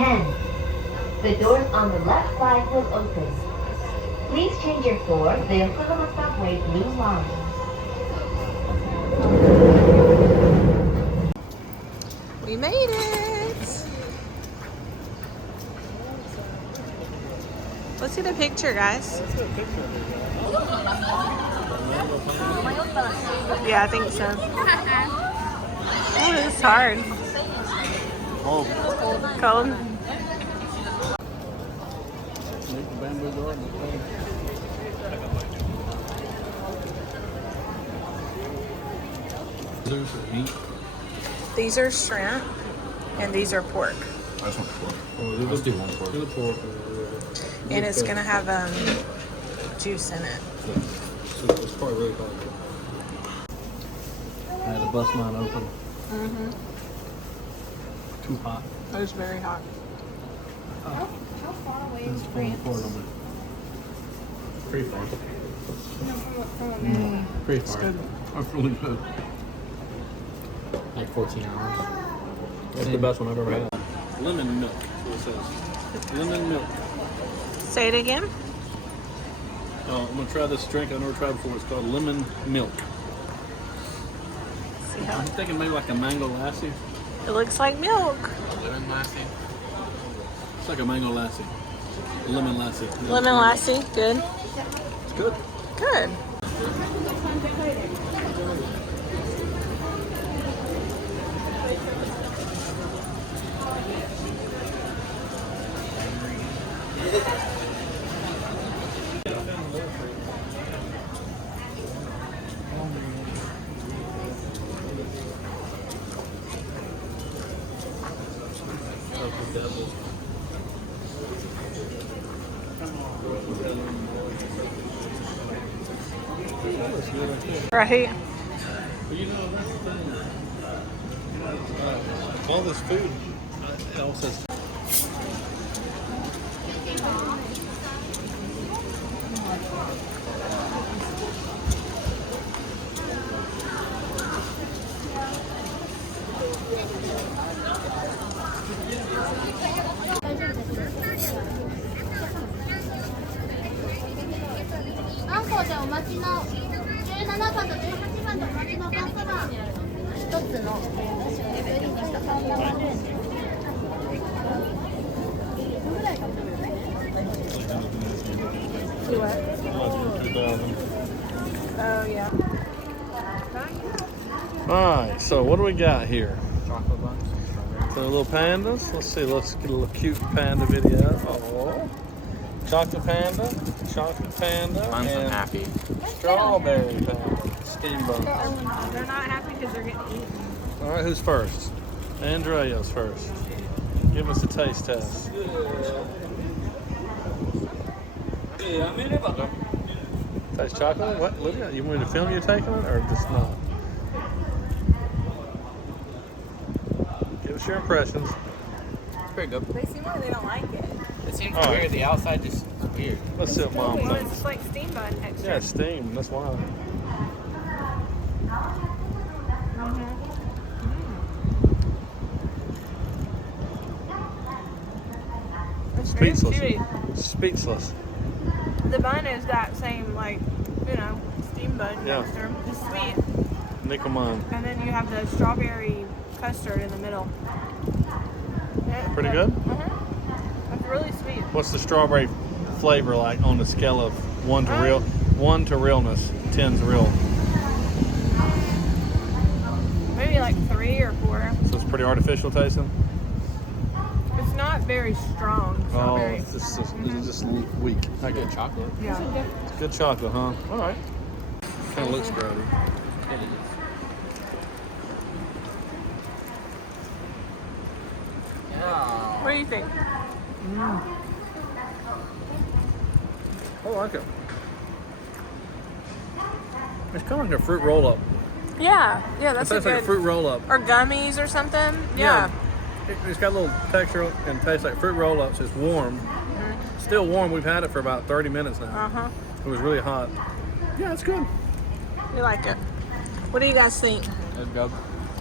10. The doors on the left side will open. Please change your floor. The Yokohama Subway Blue Line. We made it! Let's see the picture, guys. Yeah, I think so. Oh, this is hard. Cold. These are shrimp, and these are pork. I just want pork. Let's do one pork. Do the pork. And it's gonna have juice in it. So it's probably really hot. I had to bust mine open. Too hot. It was very hot. How far away is France? Pretty far. No, from America. Pretty far. good. That's really good. Like 14 hours. That's the best one I've ever had. Lemon milk. That's what it says. Lemon milk. Say it again. I'm gonna try this drink I've never tried before. It's called lemon milk. See how I'm thinking maybe like a mango lassi. it looks like milk. Lemon lassi. It's like a mango lassi. Lemon lassi. Lemon lassi, good. It's good. Good. Right. You know, that's the thing. All this food, it all says. Oh, yeah. Alright, so what do we got here? Chocolate buns. So little pandas. Let's see, let's get a little cute panda video. Oh. Chocolate panda, Mine's and unhappy. strawberry panda. Steamboat. They're not happy because they're getting eaten. Alright, who's first? Andrea's first. Give us a taste test. Taste chocolate? What? Look at it. You want me to film you taking it or just not? Give us your impressions. It's pretty good. They seem like they don't like it. It seems All right. weird. The outside just weird. Let's see what Mom Well, thinks. it's like steam bun texture. Yeah, it's steamed. That's why. It's very Speechless. chewy. Speechless. The bun is that same, like, you know, steam bun Yeah. texture. It's sweet. Nickelman. And then you have the strawberry custard in the middle. Pretty good? It's really sweet. What's the strawberry flavor like on the scale of 1 to realness, 10's real? Maybe like 3 or 4. So it's pretty artificial tasting? It's not very strong Oh, strawberry. it's just weak. I get Good chocolate. Yeah. It's good chocolate, huh? All right. Kind of looks grody. It is. Yeah. What do you think? I like it. It's kind of like a fruit roll-up. Yeah, It that's a tastes like a good. fruit roll-up. Or gummies or something. Yeah. It's got a little texture and tastes like fruit roll-ups. It's warm. Still warm. We've had it for about 30 minutes now. Uh-huh. It was really hot. Yeah, it's good. We like it. What do you guys think? It's good.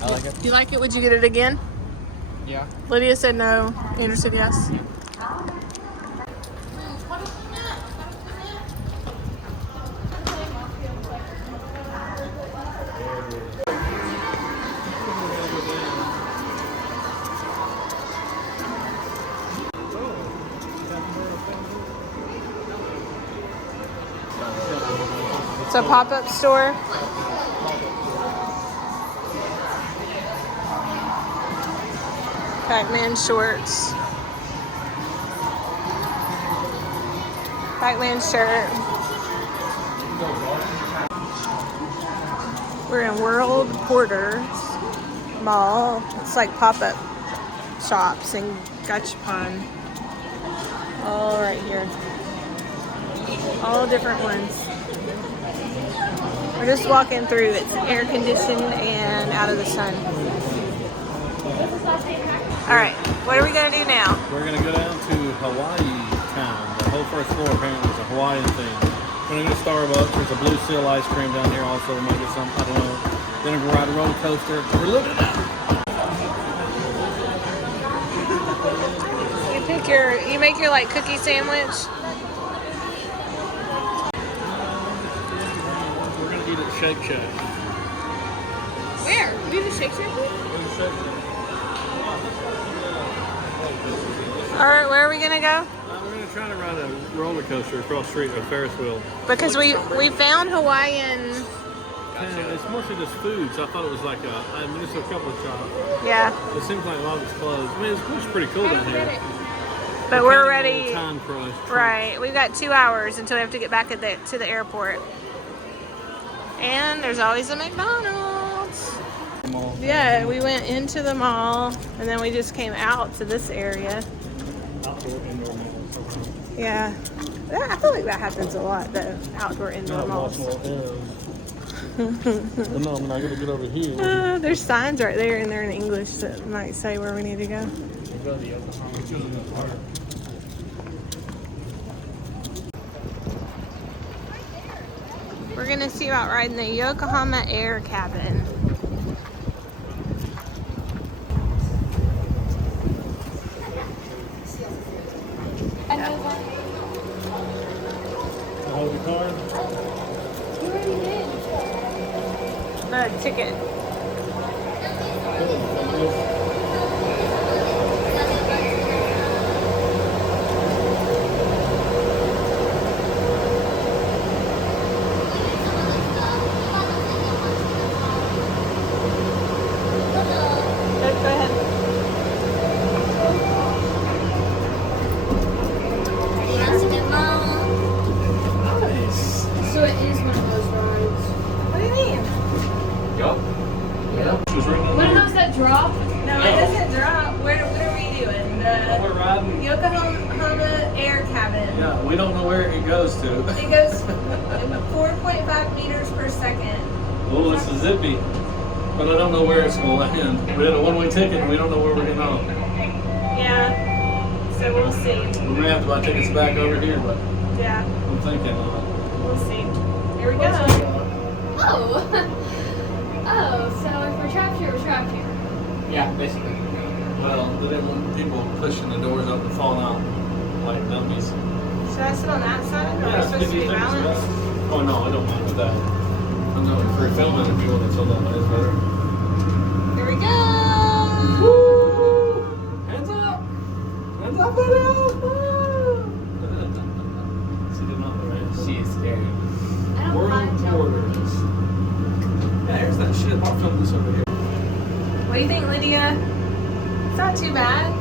I like it. Do you like it? Would you get it again? Yeah. Lydia said no. Andrew said yes. It's a pop-up store. Pac-Man shorts. Pac-Man shirt. We're in World Porter's Mall. It's like pop-up shops and gachapon. All right here. All different ones. We're just walking through. It's air conditioned and out of the sun. All right, what are we gonna do now? We're gonna go down to Hawaii Town. The whole first floor apparently is a Hawaiian thing. We're gonna go to Starbucks. There's a Blue Seal ice cream down here also. We might get some, I don't know. Then we're gonna ride a roller coaster. We're loaded up. You make your like cookie sandwich. We're gonna eat at Shake Shack. Where? We do the Shake Shack? All right, where are we gonna go? We're gonna try to ride a roller coaster across the street with a Ferris wheel. Because we found Hawaiian. Yeah, it's mostly just food, so I thought it was like it's a couple of shops. Yeah. It seems like a lot of it's closed. I mean, it looks pretty cool down here. But we're ready. Time crunch. Right. We've got 2 hours until we have to get back to the airport. And there's always a McDonald's. Yeah, we went into the mall and then we just came out to this area. Outdoor, indoor malls. Yeah. I feel like that happens a lot, the outdoor, indoor malls. No, I'm not gonna get over here. There's signs right there and they're in English that might say where we need to go. We're gonna see about riding the Yokohama Air Cabin. Hold the card. You already did. Ticket. Go ahead. Nice. So it is one of those rides. What do you mean? Yup. One of those that drop? No, it doesn't drop. What are we doing? The We're riding. Yokohama Air Cabin. Yeah, we don't know where it goes to. It goes 4.5 meters per second. Oh, it's a zippy. But I don't know where it's going to land. We had a one-way ticket and we don't know where we're getting on. Yeah. So we'll see. We may have to buy tickets back over here, but Yeah, I'm thinking we'll see. Here we go. Oh. Oh, so if we're trapped here, we're trapped here. Yeah, basically. well, they didn't want people pushing the doors up and falling out like dummies. Should I sit on that side? Or are we supposed to be balanced? Oh no, I don't mind with that. I know if we're filming if you want to tell them that is better. Here we go. Woo! Hands up! Hands up, buddy! She did not, right? She is scary. I don't mind World jumping. Borders. Yeah, here's that shit. I'll film this over here. What do you think, Lydia? It's not too bad.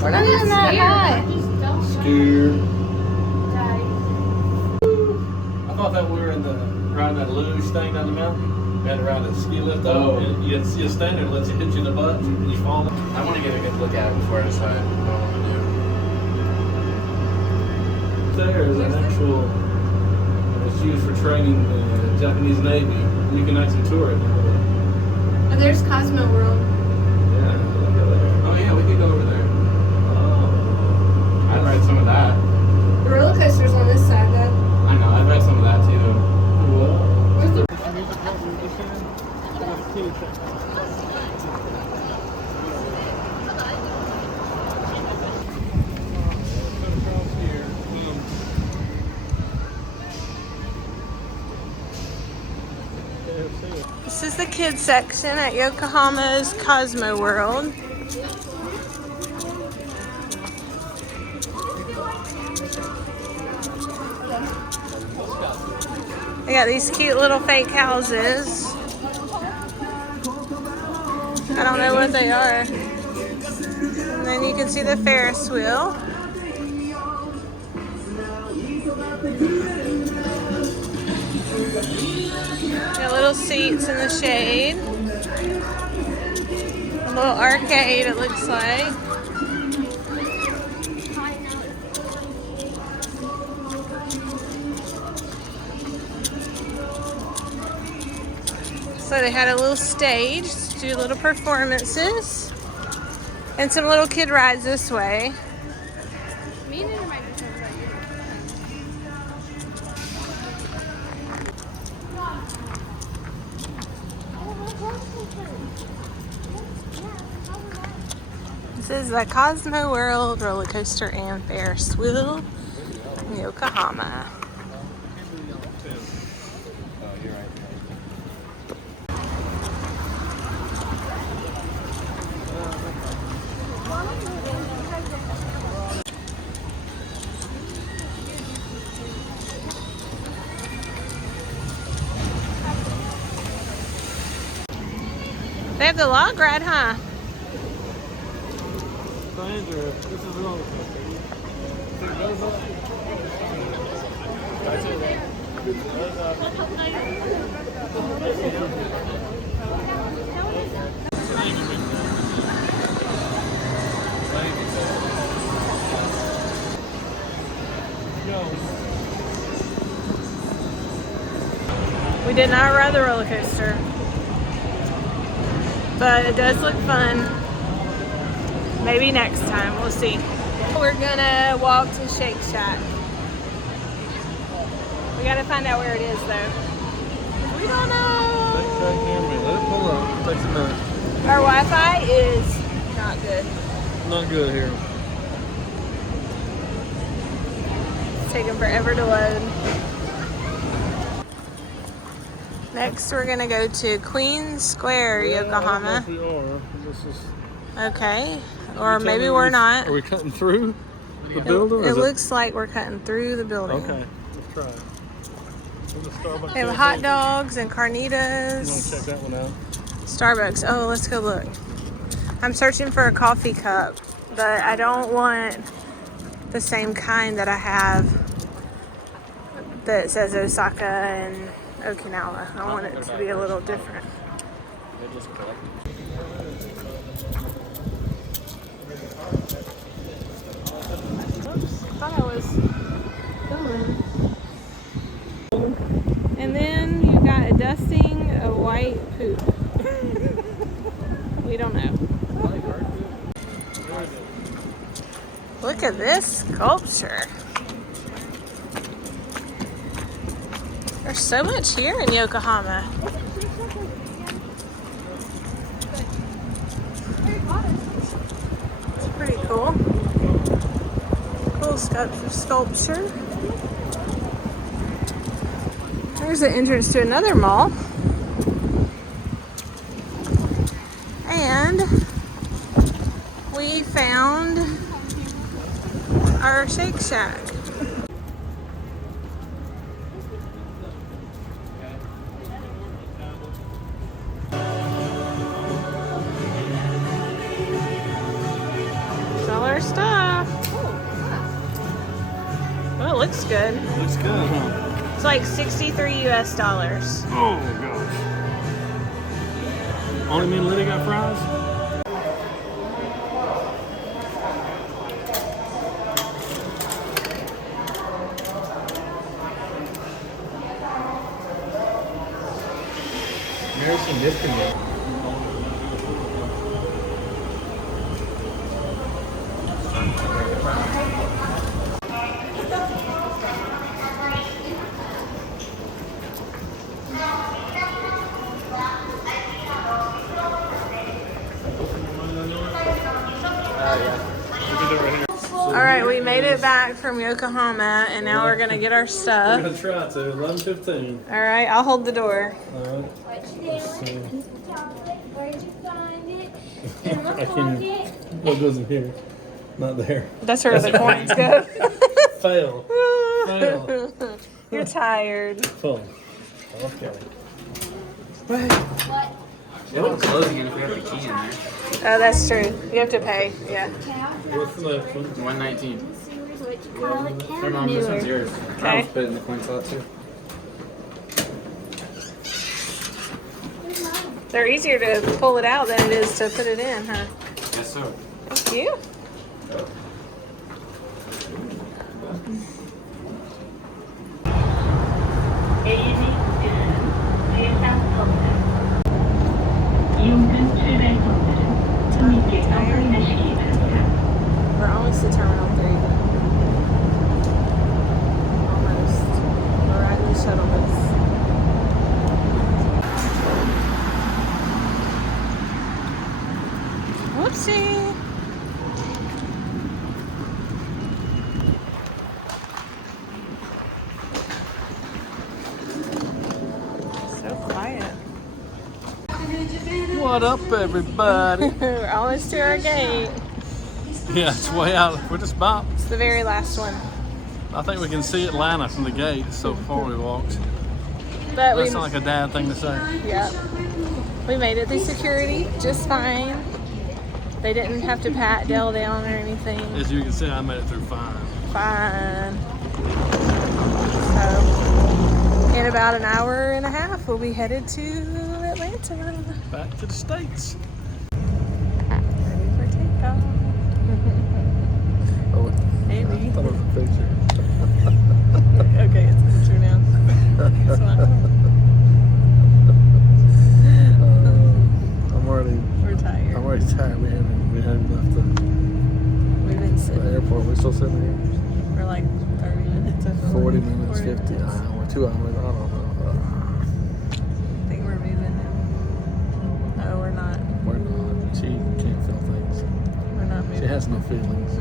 We're not I'm even that scared. high. I just don't Scared. die. I thought that we were in the riding that luge thing down the mountain. We had to ride a ski lift up. Oh. And you stand there and lets you hit you in the butt and you fall. I want to get a good look at it before I decide what I want to do. There is an actual. It's used for training the Japanese Navy. You can actually tour it. Oh, there's Cosmo World. Yeah, look at that. Oh yeah, we could go over there. Oh. I'd ride some of that. The roller coaster's on this side, though. I know, I'd ride some of that too. Wow. Where's the the kids section at Yokohama's Cosmo World. They got these cute little fake houses. I don't know what they are. And then you can see the Ferris wheel. Got little seats in the shade. A little arcade, it looks like. So they had a little stage to do little performances. And some little kid rides this way. This is the Cosmo World roller coaster and Ferris wheel in Yokohama. They have the log ride, huh? This is a roller coaster. It goes up. That's it. We did not ride the roller coaster, but it does look fun. Maybe next time, we'll see. We're gonna walk to Shake Shack. We gotta find out where it is though. We don't know. Shake Shack Camry. Let it pull up. It takes a minute. Our Wi-Fi is not good. Not good here. It's taking forever to load. Next, we're gonna go to Queen Square, Yokohama. We are. This is. Okay, or maybe we're not. Are we cutting through the building? It looks like we're cutting through the building. Okay, let's try it. Starbucks. They have hot dogs and You want to check carnitas. that one out? Starbucks. Oh, let's go look. I'm searching for a coffee cup, but I don't want the same kind that I have that says Osaka and Okinawa. I want it to be a little different. Thought I was filming. And then you got a dusting of white poop. We don't know. Look at this sculpture. There's so much here in Yokohama. It's pretty cool. Cool sculpture. There's the entrance to another mall. And we found our Shake Shack. All our stuff. Well, it looks good. Looks good, huh? It's like $63 US. Oh gosh. Only me and Liddy got fries? Never seen this thing yet. All right, right, we made it back from Yokohama, and now we're gonna get our We're stuff. gonna try to 11:15. All right, I'll hold the door. All right. What you doing? Chocolate? Where'd you find it? In my I can. pocket. What goes in here? Not there. That's where the coins go. Fail. Fail. You're tired. Full. Okay. What? It looks closing in if we have the key in there. Oh, that's true. You have to pay. Yeah. What's the next one? 119. What you call it? Here, Mom, this one's yours. Okay. I'll put it in the coin slot too. They're easier to pull it out than it is to put it in, huh? Yes, sir. Thank you. We're almost to Terminal 3. Almost. We're riding the shuttle bus. Whoopsie. So quiet. What up, everybody? We're almost to our gate. Yeah, it's way out. We're just about. It's the very last one. I think we can see Atlanta from the gate. It's so far we walked. But we, That's not like a dad thing to say. yeah, we made it through security just fine. They didn't have to pat Dell down or anything. As you can see, I made it through fine. Fine. So, in about an hour and a half, we'll be headed to Atlanta. Back to the States. Ready for takeoff. Oh, Maybe. I thought it was a picture. Okay, it's a picture now. Smile. We're tired. I'm already tired. We hadn't left We've been the sitting airport. We're still sitting here. for like 30 minutes. 40 minutes, 50, an minutes. hour, 2 hours. I don't know. I think we're moving now. No, we're not. We're not. She can't feel things. We're not She moving. has no feelings.